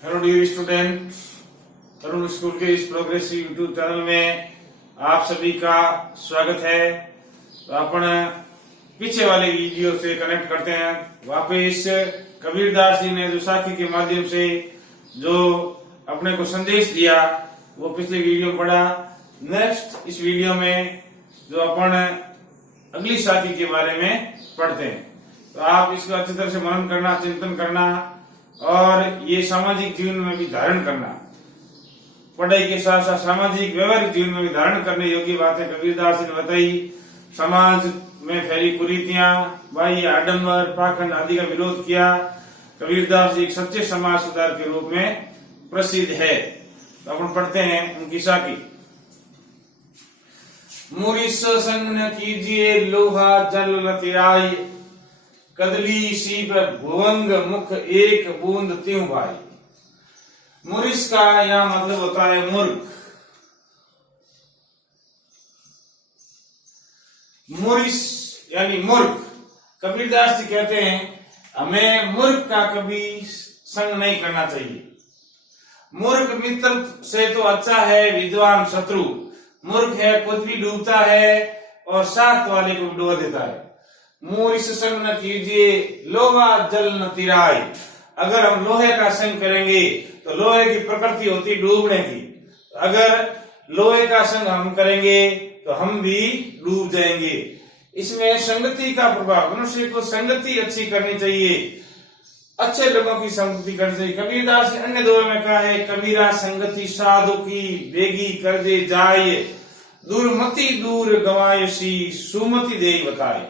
Hello dear student, तरुण school के इस progressive YouTube channel में आप सभी का स्वागत है। तो अपन पीछे वाले वीडियो से कनेक्ट करते हैं वापस। कबीरदास जी ने जो साखी के माध्यम से जो अपने को संदेश दिया वो पिछले वीडियो में पढ़ा। नेक्स्ट इस वीडियो में जो अपन अगली साखी के बारे में पढ़ते हैं, तो आप इसको अच्छी तरह से मनन करना, चिंतन करना और ये सामाजिक जीवन में भी धारण करना। पढ़ाई के साथ साथ सामाजिक व्यवहारिक जीवन में भी धारण करने योग्य बातें कबीरदास जी ने बताई। समाज में फैली कुरीतियां, बाह्य आडंबर, पाखंड आदि का विरोध किया। कबीरदास जी एक सच्चे समाज सुधार के रूप में प्रसिद्ध है। तो अपन पढ़ते हैं उनकी साखी। मुरिस संग न कीजिए लोहा जल लतिराई, कदली सीप भुवंग मुख एक बूंद त्यों भाई। मुरिस का यह मतलब होता है मूर्ख। मुरिस यानी मूर्ख। कबीरदास जी कहते हैं हमें मूर्ख का कभी संग नहीं करना चाहिए। मूर्ख मित्र से तो अच्छा है विद्वान शत्रु। मूर्ख है खुद भी डूबता है और साथ वाले को डुबा देता है। मूरिस संग न कीजिए लोहा जल न तिराई। अगर हम लोहे का संग करेंगे तो लोहे की प्रकृति होती डूबने की। अगर लोहे का संग हम करेंगे तो हम भी डूब जाएंगे। इसमें संगति का प्रभाव, मनुष्य को संगति अच्छी करनी चाहिए, अच्छे लोगों की संगति करनी चाहिए। कबीरदास ने अन्य दोहे में कहा है, कबीरा संगति साधु की बेगी कर दे जाए, दुर्मति दूर गवायसी सुमति दे बताए।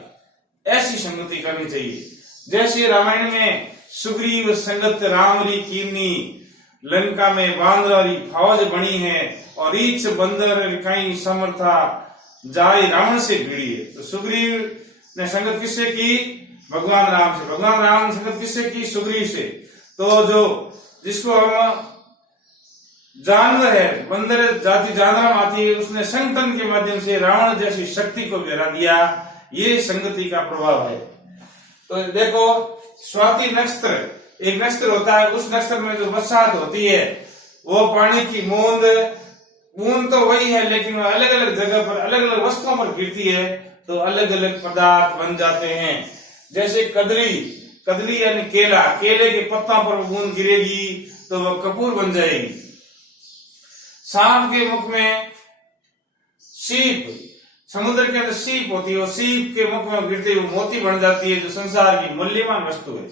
ऐसी संगति करनी चाहिए। जैसे रामायण में सुग्रीव संगत रामरी कीनी, लंका में बांदरी फौज बनी है और रीछ बंदर कई समर्था जाय रावण से भिड़ी है। तो सुग्रीव ने संगत किससे की? भगवान राम से। भगवान राम ने संगत किससे की? सुग्रीव से। तो जो जिसको हम जानवर है, बंदर जाति जानवर आती है, उसने संगठन के माध्यम से रावण जैसी शक्ति को गिरा दिया। ये संगति का प्रभाव है। तो देखो, स्वाति नक्षत्र एक नक्षत्र होता है, उस नक्षत्र में जो बरसात होती है वो पानी की बूंद तो वही है, लेकिन वो अलग अलग जगह पर अलग अलग वस्तुओं पर गिरती है तो अलग अलग पदार्थ बन जाते हैं। जैसे कदली यानी केला, केले के पत्तों पर बूंद गिरेगी तो वह कपूर बन जाएगी। सांप के मुख में सीप, समुद्र के अंदर सीप होती है, और सीप के मुख में गिरते हुए मोती बन जाती है, जो संसार की मूल्यवान वस्तु है।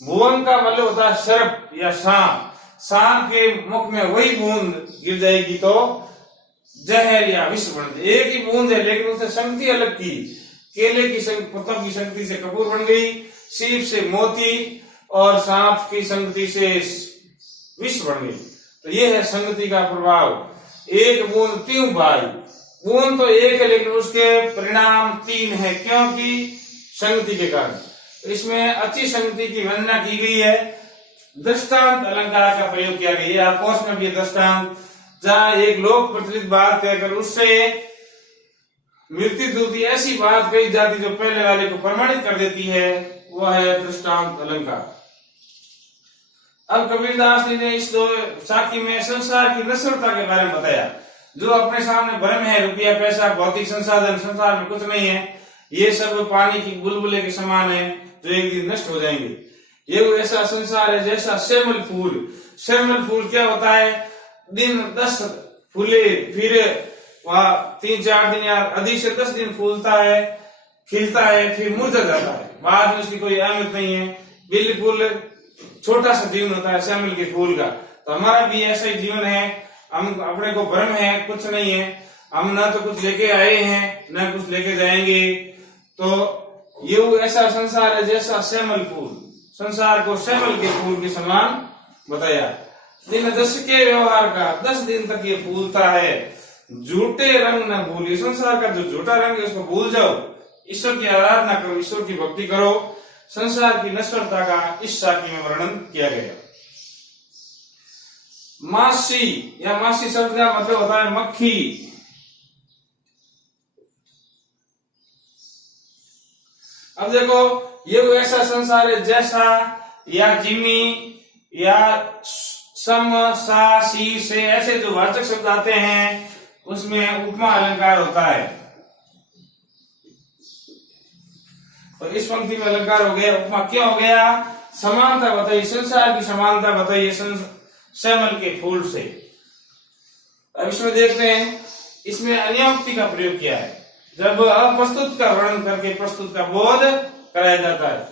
भुवन का मतलब होता है सर्प या सांप। सांप के मुख में वही बूंद गिर जाएगी तो जहर या विष बन जाए। एक ही बूंद है लेकिन उसने संगति अलग की। केले की पत्तों की संगति से कपूर बन गई, सीप से मोती और सांप की संगति से विष बन गई। तो यह है संगति का प्रभाव। एक बूंद त्यों भाई। बूंद तो एक है लेकिन उसके परिणाम तीन है, क्योंकि संगति के कारण। तो इसमें अच्छी संगति की वर्णना की गई है। दृष्टांत अलंकार का प्रयोग किया गया है। कोश में भी दृष्टांत, जहां एक लोक प्रचलित बात कहकर उससे मृत्यु दूती ऐसी बात कही जाती जो पहले वाले को प्रमाणित कर देती है, वह है दृष्टांत अलंकार। अब कबीरदास जी ने इस साखी में संसार की नश्वरता के बारे में बताया। जो अपने सामने भ्रम है, रुपया पैसा भौतिक संसाधन, संसार में कुछ नहीं है, ये सब पानी की बुलबुले के समान है जो एक दिन नष्ट हो जाएंगे। ये वो ऐसा संसार है जैसा श्यामल फूल। श्यामल फूल क्या होता है? दिन 10 फूले, फिर वह 3-4 दिन या अधिक से 10 दिन फूलता है, खिलता है, फिर मुरझा जाता है। बाद में उसकी कोई अहमियत नहीं है। बिल्कुल छोटा सा जीवन होता है श्यामल के फूल का। तो हमारा भी ऐसा ही जीवन है। हम अपने को भ्रम है, कुछ नहीं है, हम न तो कुछ लेके आए हैं न कुछ लेके जाएंगे। तो ये वो ऐसा संसार है जैसा श्यामल फूल। संसार को श्यामल के फूल के समान बताया। दिन 10 के व्यवहार का 10 दिन तक ये फूलता है। झूठे रंग न भूलिए। संसार का जो झूठा रंग है उसको भूल जाओ, ईश्वर की आराधना करो, ईश्वर की भक्ति करो। संसार की नश्वरता का इस साखी में वर्णन किया गया। मासी या मासी शब्द का मतलब होता है मक्खी। अब देखो, ये वो ऐसा संसार है जैसा या जिमी या सम, सा, सी, से ऐसे जो वाचक शब्द आते हैं उसमें उपमा अलंकार होता है। तो इस पंक्ति में अलंकार हो गया, उपमा क्या हो गया? समानता बताइए, संसार की समानता बताइए श्यामल के फूल से। अब इसमें देखते हैं, इसमें अन्योक्ति का प्रयोग किया है। जब अप्रस्तुत का वर्णन करके प्रस्तुत का बोध कराया जाता है।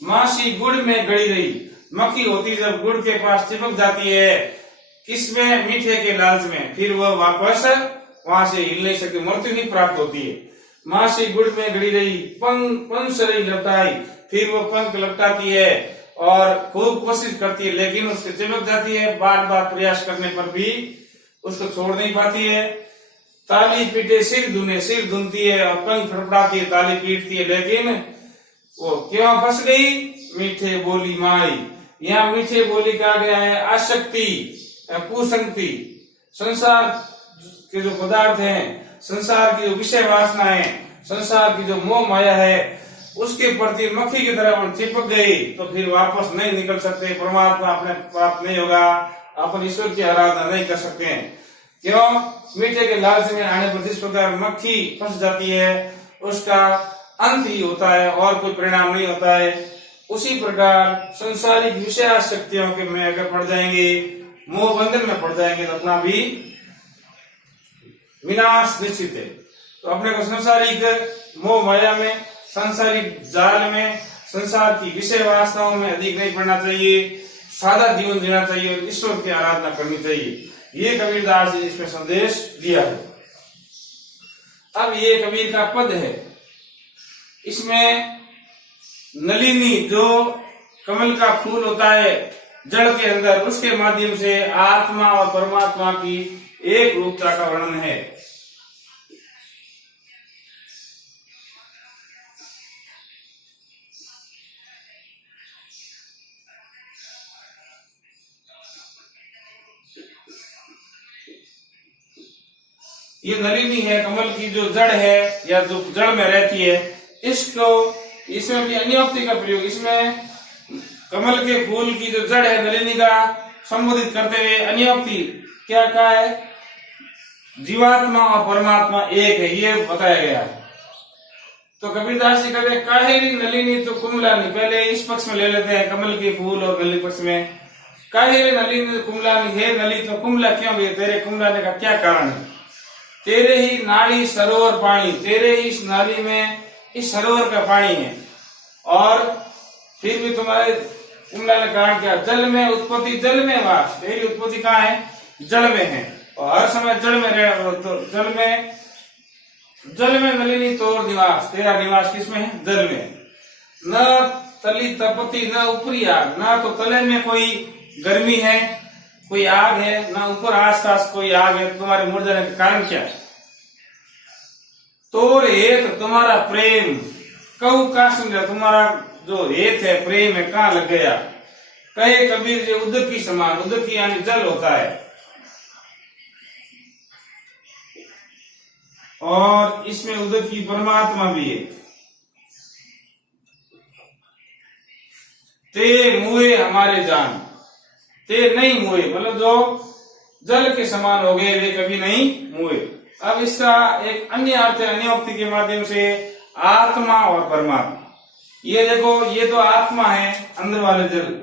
मासी गुड़ में गड़ी रही, मक्खी होती जब गुड़ के पास चिपक जाती है, किसमें? मीठे के लालच में, फिर वह वापस वहां से हिल नहीं सकती, मृत्यु ही प्राप्त होती है। मासी गुड़ में गड़ी रही, पंख रही लपटाई, फिर वो पंख लपटाती है और खूब कोशिश करती है, लेकिन उसके चिपक जाती है, बार बार प्रयास करने पर भी उसको छोड़ नहीं पाती है। ताली पीटे सिर धुने, सिर धुनती है और पंख फड़फड़ाती है, ताली पीटती है, लेकिन वो क्यों फंस गई? मीठे बोली माई। यहाँ मीठे बोली कहा गया है आसक्ति, कुसंगति। संसार के जो पदार्थ हैं, संसार की जो विषय वासना है, संसार की जो मोह माया है, उसके प्रति मक्खी की तरह चिपक गई तो फिर वापस नहीं निकल सकते, परमात्मा अपने प्राप्त नहीं होगा, अपन ईश्वर की आराधना नहीं कर सकते हैं। क्यों? मीठे के लालच में आने पर जिस प्रकार मक्खी फंस जाती है, उसका अंत ही होता है और कोई परिणाम नहीं होता है। उसी प्रकार संसारिक विषय शक्तियों के में अगर पड़ जाएंगे, मोह बंधन में पड़ जाएंगे, तो अपना भी विनाश निश्चित है। तो अपने को संसारिक मोह माया में, सांसारिक जाल में, संसार की विषय वासनाओं में अधिक नहीं पड़ना चाहिए, सादा जीवन जीना चाहिए और ईश्वर की आराधना करनी चाहिए। ये कबीरदास जी इसमें संदेश दिया है। अब ये कबीर का पद है, इसमें नलिनी जो कमल का फूल होता है जड़ के अंदर, उसके माध्यम से आत्मा और परमात्मा की एक रूपता का वर्णन है। ये नलिनी है, कमल की जो जड़ है या जो जड़ में रहती है, इसको इसमें भी अन्योक्ति का प्रयोग, इसमें कमल के फूल की जो जड़ है नलिनी का संबोधित करते हुए अन्योक्ति क्या कहा है? जीवात्मा और परमात्मा एक है, ये बताया गया है। तो कबीरदास जी कहते हैं काहेरी नलिनी तो कुमलानी। पहले इस पक्ष में ले लेते हैं, कमल के फूल और नली पक्ष में। काहेरी नलिनी तो कुमलानी, हे नली तो कुमला क्यों गई? तेरे कुमलाने का क्या कारण है? तेरे ही नाड़ी सरोवर पानी, तेरे ही इस नाली में इस सरोवर का पानी है, और फिर भी तुम्हारे कुमला ने कारण क्या? जल में उत्पत्ति, जल में वास। तेरी उत्पत्ति कहाँ है? जल में है, और हर समय जल में रह, तो जल में नलिनी तोर निवास। तेरा निवास किसमें है? जल में। न तली तपति न ऊपरी आग, ना तो तले में कोई गर्मी है, कोई आग है, ना ऊपर आसपास कोई आग है। तुम्हारे मुड़ जाने का कारण क्या है? तोर हेत तुम्हारा प्रेम, कऊ का समझा? तुम्हारा जो हेत है, प्रेम है, कहाँ लग गया? कहे कबीर जो उदक की समान, उदक की यानी जल होता है, और इसमें उदक की परमात्मा भी है। ते मुए हमारे जान, ते नहीं मुए, मतलब जो जल के समान हो गए वे कभी नहीं मुए। अब इसका एक अन्य अर्थ है अन्योक्ति के माध्यम से, आत्मा और परमात्मा। ये देखो, ये तो आत्मा है, अंदर वाले जल,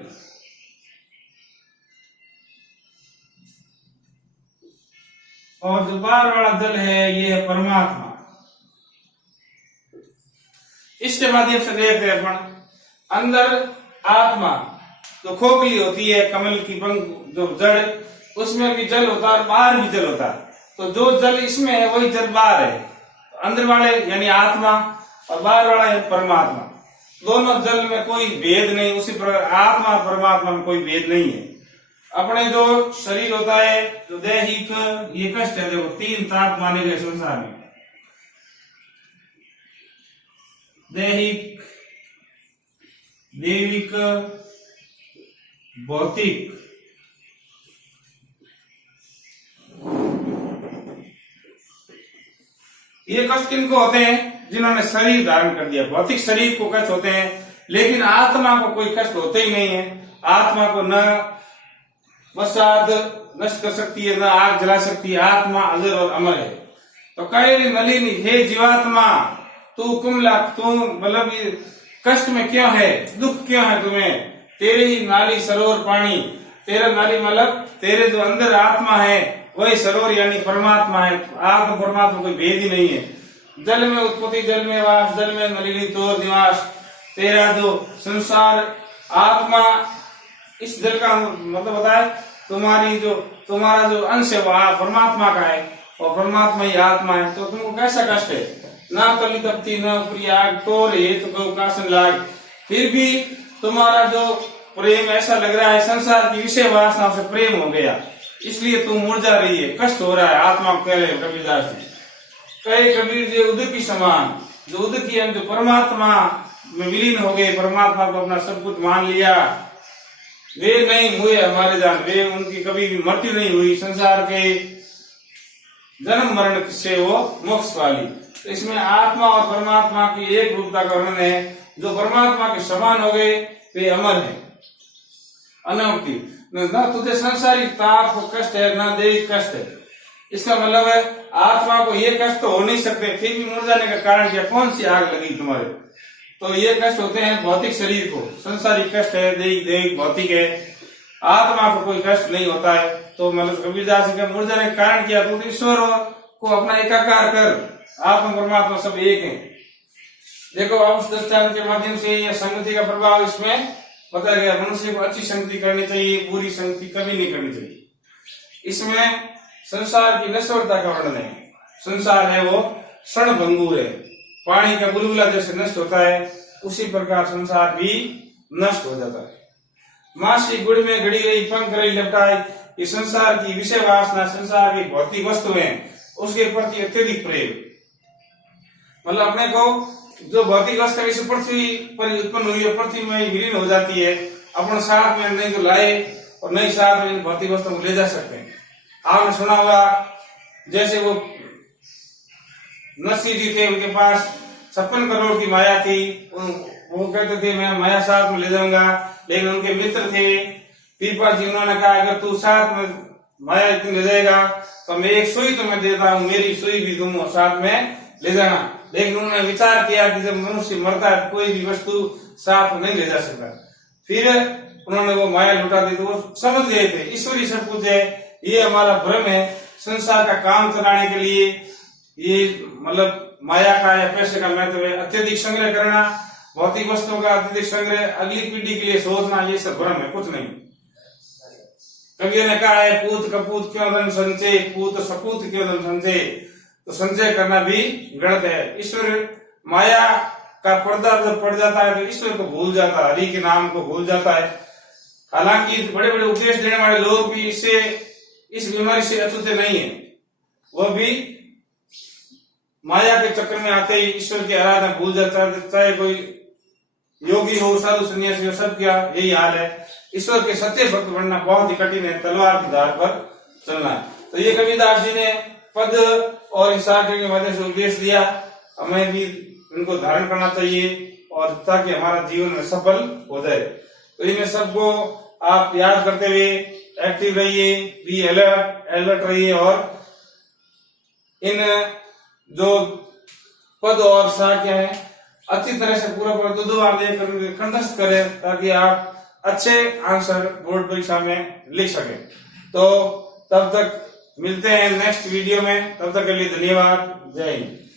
और जो बाहर वाला जल है ये है परमात्मा। इसके माध्यम से देखते हैं अपन, अंदर आत्मा तो खोखली होती है, कमल की पंख जो जड़, उसमें भी जल होता है और बाहर भी जल होता है। तो जो जल इसमें है वही जल बाहर है। तो अंदर वाले यानी आत्मा और बाहर वाला है परमात्मा। दोनों जल में कोई भेद नहीं, उसी प्रकार आत्मा और परमात्मा में कोई भेद नहीं है। अपने जो शरीर होता है, जो दैहिक, ये कष्ट है, देखो 3 ताप माने गए संसार में, दैहिक, दैविक, भौतिक। ये कष्ट किनको होते हैं? जिन्होंने शरीर धारण कर दिया, भौतिक शरीर को कष्ट होते हैं, लेकिन आत्मा को कोई कष्ट होते ही नहीं है। आत्मा को न बरसात नष्ट कर सकती है, न आग जला सकती है। आत्मा अजर और अमर है। तो कहे नलिनी, हे जीवात्मा, तू कुमला, तू मतलब कष्ट में क्यों है, दुख क्यों है तुम्हें? तेरी नाली सरोवर पानी, तेरा नाली मतलब तेरे जो अंदर आत्मा है वही सरोवर यानी परमात्मा है। आत्मा परमात्मा कोई भेद ही नहीं है। जल में उत्पत्ति, जल में वास, जल में नलिनी तोर निवास। तेरा जो संसार आत्मा, इस जल का मतलब बताए तुम्हारा जो अंश है वह परमात्मा का है और परमात्मा ही आत्मा है। तो तुमको कैसा कष्ट है? ना तली तपती न ऊपरी आग, तोर ये तो कहो कासन लाग। फिर भी तुम्हारा जो प्रेम ऐसा लग रहा है संसार की विषय वासना से प्रेम हो गया, इसलिए तुम मुरझा रही है, कष्ट हो रहा है। आत्मा को कह रहे कबीरदास जी। कहे कबीर जी, उदक की समान, जो उदक की जो परमात्मा में विलीन हो गए, परमात्मा को अपना सब कुछ मान लिया, वे नहीं हुए हमारे जान, वे उनकी कभी भी मृत्यु नहीं हुई। संसार के जन्म मरण से वो मोक्ष वाली। तो इसमें आत्मा और परमात्मा की एक रूपता का वर्णन है। जो परमात्मा के समान हो गए वे अमर है, अनवक्ति। न तुझे संसारी ताप कष्ट है, न देह कष्ट है। इसका मतलब है आत्मा को ये कष्ट तो हो नहीं सकते, फिर भी मुरझाने का कारण क्या? कौन सी आग लगी तुम्हारे? तो ये कष्ट होते हैं भौतिक शरीर को, संसारी कष्ट है, देह भौतिक है। आत्मा को कोई कष्ट नहीं होता है। तो मतलब कबीरदास का मुरझाने का कारण क्या? तो ईश्वर को अपना एकाकार कर, आत्मा परमात्मा सब एक है। देखो अब दृष्टांत के माध्यम से यह संगति का प्रभाव इसमें बताया गया। मनुष्य को अच्छी संगति करनी चाहिए, बुरी संगति कभी नहीं करनी चाहिए। इसमें संसार की नश्वरता का वर्णन है। संसार है वो क्षण भंगुर है, पानी का बुलबुला जैसे नष्ट होता है उसी प्रकार संसार भी नष्ट हो जाता है। मासी गुड़ में गड़ी रही पंख रही लपटाई, ये संसार की विषय वासना, संसार की भौतिक वस्तुएं, उसके प्रति अत्यधिक प्रेम। मतलब अपने को जो भौतिक वस्तु इस पृथ्वी पर उत्पन्न हुई है, पृथ्वी में विलीन हो जाती है। अपने साथ में नहीं तो लाए और नहीं साथ में भौतिक वस्तु को ले जा सकते हैं। आपने सुना होगा जैसे वो नरसिंह जी थे, उनके पास 56 करोड़ की माया थी। वो कहते थे मैं माया साथ में ले जाऊंगा, लेकिन उनके मित्र थे पीपा जी, उन्होंने कहा अगर तू साथ में माया इतनी ले जाएगा तो मैं एक सुई तुम्हें देता हूँ, मेरी सुई भी तुम साथ में ले जाना। लेकिन उन्होंने विचार किया कि जब मनुष्य मरता है कोई भी वस्तु साथ नहीं ले जा सकता। फिर उन्होंने वो माया लुटा दी। तो वो समझ गए थे ईश्वरी सब कुछ है, ये हमारा भ्रम है। संसार का काम चलाने के लिए ये मतलब माया का या पैसे का महत्व है। अत्यधिक संग्रह करना, भौतिक वस्तुओं का अत्यधिक संग्रह, अगली पीढ़ी के लिए सोचना, ये सब भ्रम है, कुछ नहीं। कवियों ने कहा है पूत कपूत क्यों धन संचय, पूत सपूत क्यों धन संचय। तो संचय करना भी गलत है। ईश्वर माया का पर्दा जब पड़ जाता है तो ईश्वर को भूल जाता है, हरि के नाम को भूल जाता है। हालांकि बड़े बड़े उपदेश देने वाले लोग भी इस बीमारी से अछूते नहीं है। वह भी माया के चक्कर में आते ही ईश्वर की आराधना भूल जाता है। चाहे कोई योगी हो, साधु सन्यासी हो, सब क्या यही हाल है। ईश्वर के सच्चे भक्त बनना बहुत ही कठिन है, तलवार की धार पर चलना है। तो ये कबीरदास जी ने पद और इशारे के माध्यम से उपदेश दिया, हमें भी इनको धारण करना चाहिए और ताकि हमारा जीवन में सफल हो जाए। तो इन्हें सबको आप याद करते हुए एक्टिव रहिए, बी अलर्ट रहिए और इन जो पद और सा क्या है अच्छी तरह से पूरा दुआ लेकर कंठस्थ करें ताकि आप अच्छे आंसर बोर्ड परीक्षा में लिख सके। तो तब तक मिलते हैं नेक्स्ट वीडियो में, तब तक के लिए धन्यवाद। जय हिंद।